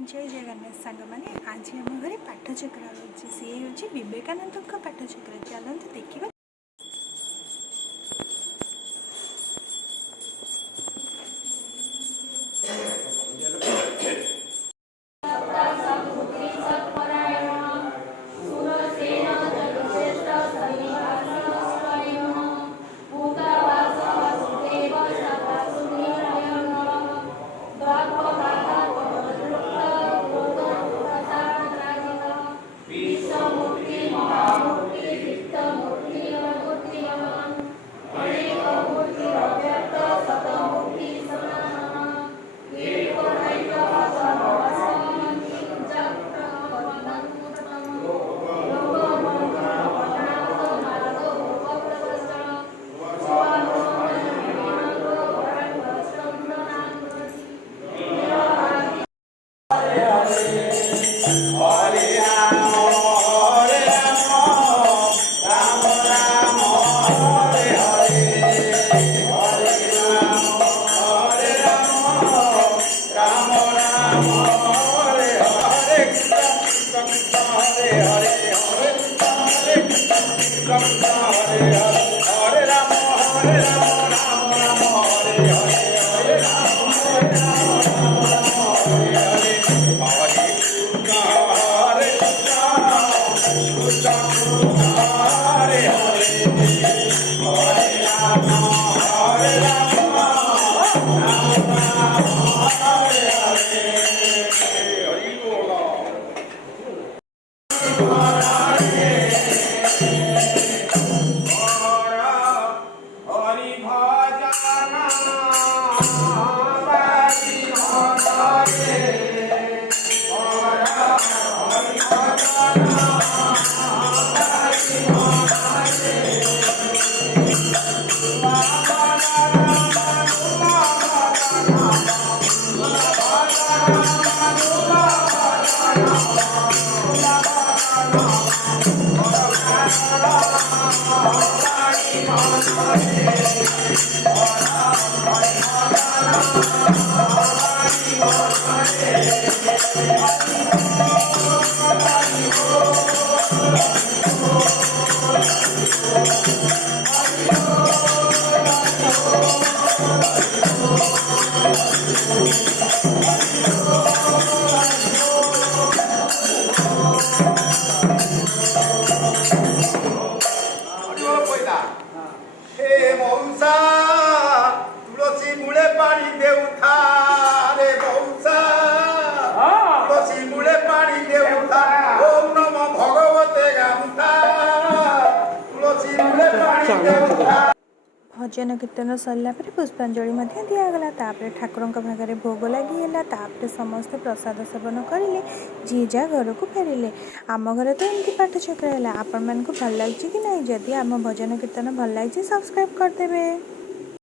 जय जगन्नाथ सांग मैंने आज आम घर पाठचक्र अच्छे सी हूँ विवेकानंद पाठचक्र चलते देखा। भजन कीर्तन सरला पुष्पांजलि दिगला ठाकुर भागे भोग लगी समस्त प्रसाद सेवन करें जी जा घर को फेरिले। आम घर तो एमती पाठचक्र है। आपण मानक भल लगी कि नहीं? जदि आम भजन कीर्तन भल लगी सब्सक्राइब करदे।